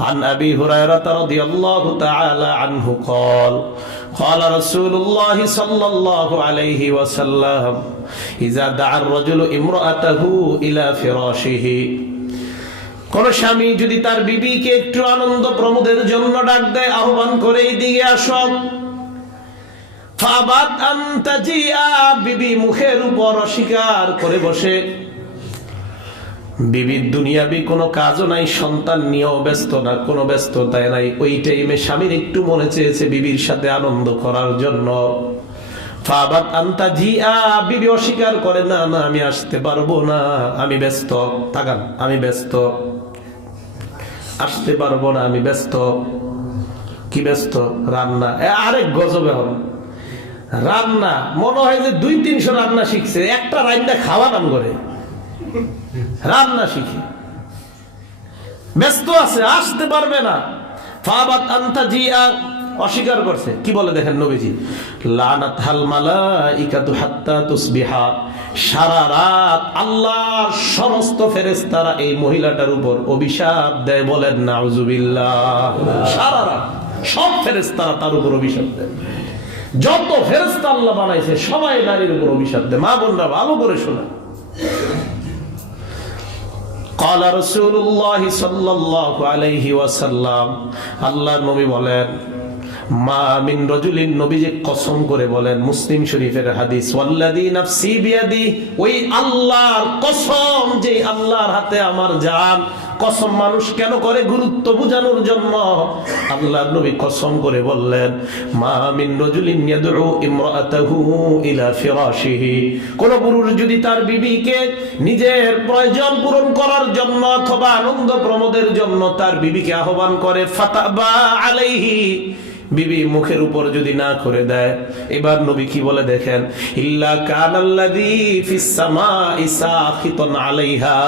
عن أبي هريرة رضي الله تعالى عنه قال قال رسول الله صلى الله عليه وسلم إذا دعا الرجل امرأته إلى فراشه কোন স্বামী যদি তার বিবিকে একটু আনন্দ প্রমোদের জন্য ডাক দেয়, আহ্বান করে এদিকে আসো, ফাবাত আনতাজিয়া, বিবি মুখের উপর অস্বীকার করে বসে, বিবির দুনিয়াবি কোনো কাজও নাই, সন্তান নিয়েও ব্যস্ত না, কোনো ব্যস্ততায় নাই, ওই টাইমে স্বামীর একটু মনে চেয়েছে বিবির সাথে আনন্দ করার জন্য, ফাবাত আনতাজিয়া, বিবি অস্বীকার করে, না না আমি আসতে পারবো না, আমি ব্যস্ত, তাকান আমি ব্যস্ত, আসতে পারবো না, আমি ব্যস্ত। কি ব্যস্ত? রান্না। আরেক গজবে হল রান্না, মনে হয় যে 200-300 রান্না শিখছে, একটা রান্না খাওয়া নাম করে রান্না শিখে ব্যস্ত আছে, আসতে পারবে না। ফাবাত আনতাজিয়া, অস্বীকার করছে। কি বলে দেখেন নবীজি, লানাতহাল মালাইকাতু হাত্তা তুসবিহা, সারা রাত আল্লাহর সমস্ত ফেরেশতারা এই মহিলাটার উপর অভিশাপ দেয়, বলেন নাউজুবিল্লাহ। সারা রাত সব ফেরেশতারা তার উপর অভিশাপ দেয়, যত ফেরেশতা আল্লাহ বানাইছে সবাই নারীর উপর অভিশাপ দেয়। মা বোনরা ভালো করে শোনা। قال رسول الله صلى الله عليه وسلم, আল্লাহর নবী বলেন, মা মিন রাজুলিন, নবীজি কসম করে বলেন, মুসলিম শরীফের হাদিস, ওয়াল্লাযী নাফসি বিয়াদি, ওই আল্লাহর কসম যে আল্লাহর হাতে আমার জান। কসম মানুষ কেন করে? গুরুত্ব বোঝানোর জন্য। আল্লাহর নবী কসম করে বললেন, মা মিন রাজুলিন ইয়াদউ ইমরাআতাহু ইলা ফিরাশিহি, কোন পুরুষ যদি তার বিবিকে নিজের প্রয়োজন পূরণ করার জন্য অথবা আনন্দ প্রমোদের জন্য তার বিবিকে আহ্বান করে, ফাতাবা আলাইহি, বিবি মুখের উপর যদি না করে দেয়, এবার নবী কি বলে দেখেন, ইল্লা কানাল্লাযী ফিস সামাই সাখিতান আলাইহা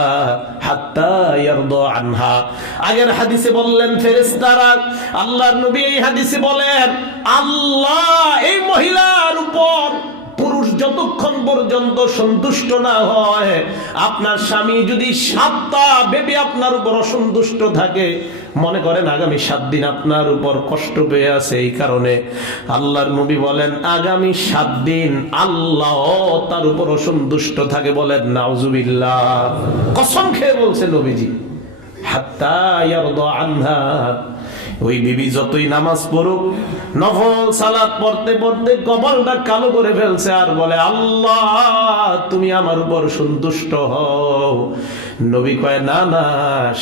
হাত্তা ইয়ারদা আনহা। আগের হাদিসে বললেন ফেরেশতারা, আল্লাহর নবী এই হাদিসে বলেন আল্লাহ এই মহিলার উপর, পুরুষ যতক্ষণ পর্যন্ত সন্তুষ্ট না হয়, আপনার স্বামী যদি 7টা বেবি আপনার উপর অসন্তুষ্ট থাকে, মনে করেন আগামী 7 দিন আপনার উপর কষ্ট পেয়ে আছে, এই কারণে আল্লাহর নবী বলেন আগামী 7 দিন আল্লাহ তার উপর অসন্তুষ্ট থাকে, বলেন নাউজুবিল্লাহ। কসম খেয়ে বলছে নবীজি, হাত্তা ইয়ারদা আনহা। ওই বিবি যতই নামাজ পড়ুক, নফল সালাত পড়তে পড়তে কপালটা কালো করে ফেলছে, আর বলে আল্লাহ তুমি আমার উপর সন্তুষ্ট হও। নবী কয় না না,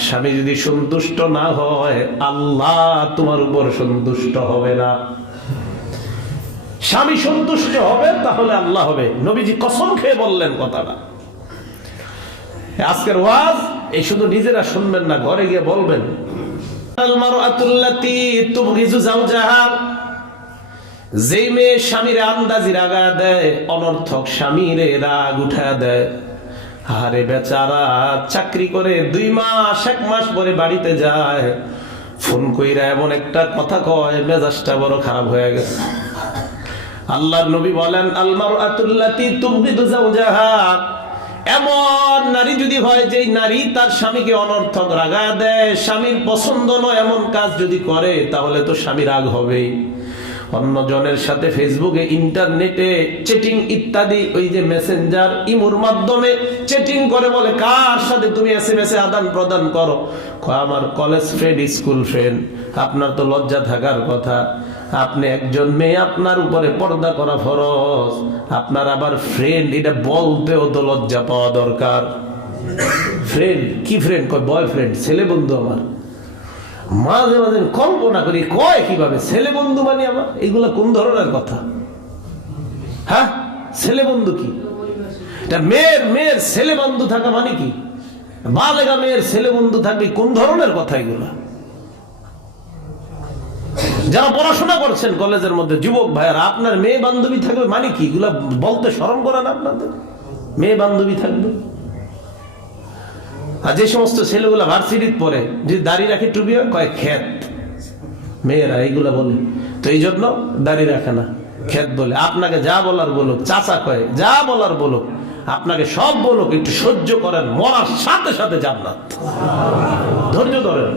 স্বামী যদি সন্তুষ্ট না হয় আল্লাহ তোমার উপর সন্তুষ্ট হবে না। স্বামী সন্তুষ্ট হবে তাহলে আল্লাহ হবে। নবীজি কসম খেয়ে বললেন কথাটা। আজকের ওয়াজ এই শুধু নিজেরা শুনবেন না, ঘরে গিয়ে বলবেন। যেই মেয়ে স্বামীরে আন্দাজি রাগা দেয়, অনর্থক স্বামীরে রাগ উঠা দেয়, আরে বেচারা চাকরি করে 2 মাস 1 মাস পরে বাড়িতে যায়, ফোন কইরা এমন একটা কথা কয়, মেজাজটা বড় খারাপ হয়ে গেছে। আল্লাহর নবী বলেন, আল মারআতুল্লাতী তুবগিদু যাওজাহা, এমন নারী যদি হয় যে নারী তার স্বামীকে অনর্থক রাগা দেয়, স্বামীর পছন্দ নয় এমন কাজ যদি করে, তাহলে তো স্বামী রাগ হবেই। অন্যজনের সাথে ফেসবুকে, ইন্টারনেটে চ্যাটিং ইত্যাদি, ওই যে মেসেঞ্জার, ইমোর মাধ্যমে চ্যাটিং করে, বলে কার সাথে তুমি এসএমএস আদান প্রদান করো? আমার কলেজ ফ্রেন্ড, স্কুল ফ্রেন্ড। আপনার তো লজ্জা থাকার কথা, আপনি একজন মেয়ে, আপনার উপরে পর্দা করা ফরজ, আপনার আবার ফ্রেন্ড, এটা বলতেও তো লজ্জা পাওয়া দরকার। ফ্রেন্ড কি ফ্রেন্ড? কয় বয়ফ্রেন্ড, ছেলে বন্ধু আমার। মাঝে মাঝে কল্পনা করি, কয় কিভাবে ছেলে বন্ধু মানে আমার? এগুলা কোন ধরনের কথা? হ্যাঁ, ছেলে বন্ধু কি? এটা মেয়ের ছেলে বন্ধু থাকা মানে কি? বালেগা মেয়ের ছেলে বন্ধু থাকবে, কোন ধরনের কথা এগুলা? যারা পড়াশোনা করছেন কলেজের মধ্যে, যুবক ভাইয়ারা, আপনার মেয়ে বান্ধবী থাকবে মানে কি? এগুলা বলতে শরম করে না আপনাদের? মেয়ে বান্ধবী থাকবে। আর যে সমস্ত ছেলেগুলা ভার্সিটিতে পড়ে, যে দাড়ি রাখে, টুপি কয় খেত, মেয়েরা এইগুলা বলে, তো এই জন্য দাড়ি রাখে না, খেত বলে। আপনাকে যা বলার বলুক, চাচা কয় যা বলার বলুক, আপনাকে সব বলুক, একটু সহ্য করেন, মরার সাথে সাথে জান্নাত। ধৈর্য ধরেন।